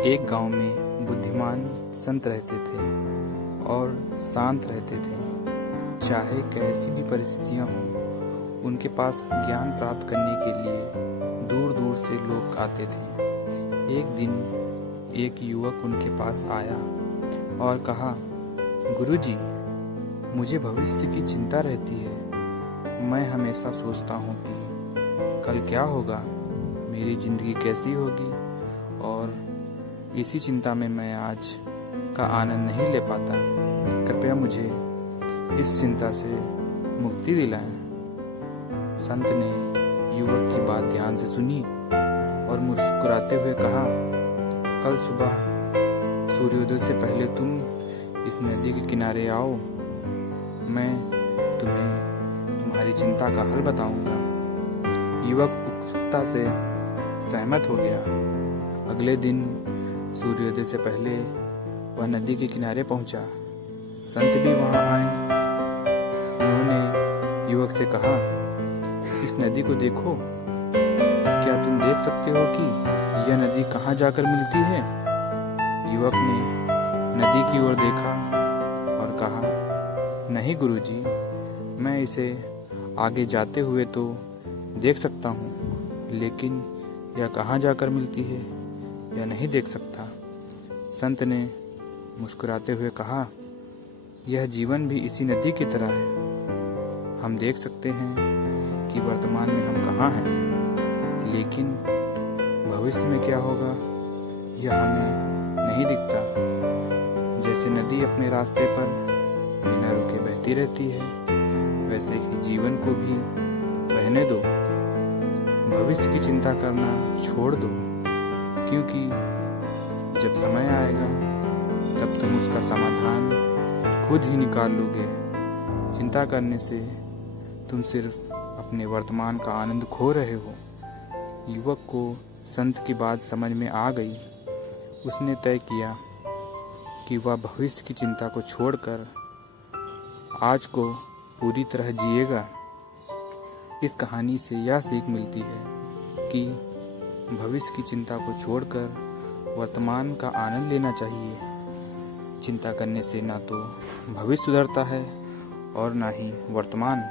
एक गांव में बुद्धिमान संत रहते थे और शांत रहते थे। चाहे कैसी भी परिस्थितियां हों, उनके पास ज्ञान प्राप्त करने के लिए दूर दूर से लोग आते थे। एक दिन एक युवक उनके पास आया और कहा, गुरुजी, मुझे भविष्य की चिंता रहती है। मैं हमेशा सोचता हूँ कि कल क्या होगा, मेरी जिंदगी कैसी होगी, और इसी चिंता में मैं आज का आनंद नहीं ले पाता। कृपया मुझे इस चिंता से मुक्ति दिलाएं। संत ने युवक की बात ध्यान से सुनी और मुस्कुराते हुए कहा, कल सुबह सूर्योदय से पहले तुम इस नदी के किनारे आओ। मैं तुम्हें तुम्हारी चिंता का हल बताऊंगा। युवक उत्सुकता से सहमत हो गया। अगले दिन सूर्योदय से पहले वह नदी के किनारे पहुंचा। संत भी वहां आए। उन्होंने युवक से कहा, इस नदी को देखो। क्या तुम देख सकते हो कि यह नदी कहाँ जाकर मिलती है? युवक ने नदी की ओर देखा और कहा, नहीं गुरुजी, मैं इसे आगे जाते हुए तो देख सकता हूँ, लेकिन यह कहाँ जाकर मिलती है यह नहीं देख सकता। संत ने मुस्कुराते हुए कहा, यह जीवन भी इसी नदी की तरह है। हम देख सकते हैं कि वर्तमान में हम कहाँ हैं, लेकिन भविष्य में क्या होगा यह हमें नहीं दिखता। जैसे नदी अपने रास्ते पर बिना रुके बहती रहती है, वैसे ही जीवन को भी बहने दो। भविष्य की चिंता करना छोड़ दो, क्योंकि जब समय आएगा तब तुम उसका समाधान खुद ही निकाल लोगे। चिंता करने से तुम सिर्फ अपने वर्तमान का आनंद खो रहे हो। युवक को संत की बात समझ में आ गई। उसने तय किया कि वह भविष्य की चिंता को छोड़कर आज को पूरी तरह जिएगा। इस कहानी से यह सीख मिलती है कि भविष्य की चिंता को छोड़कर वर्तमान का आनंद लेना चाहिए। चिंता करने से ना तो भविष्य सुधरता है और ना ही वर्तमान।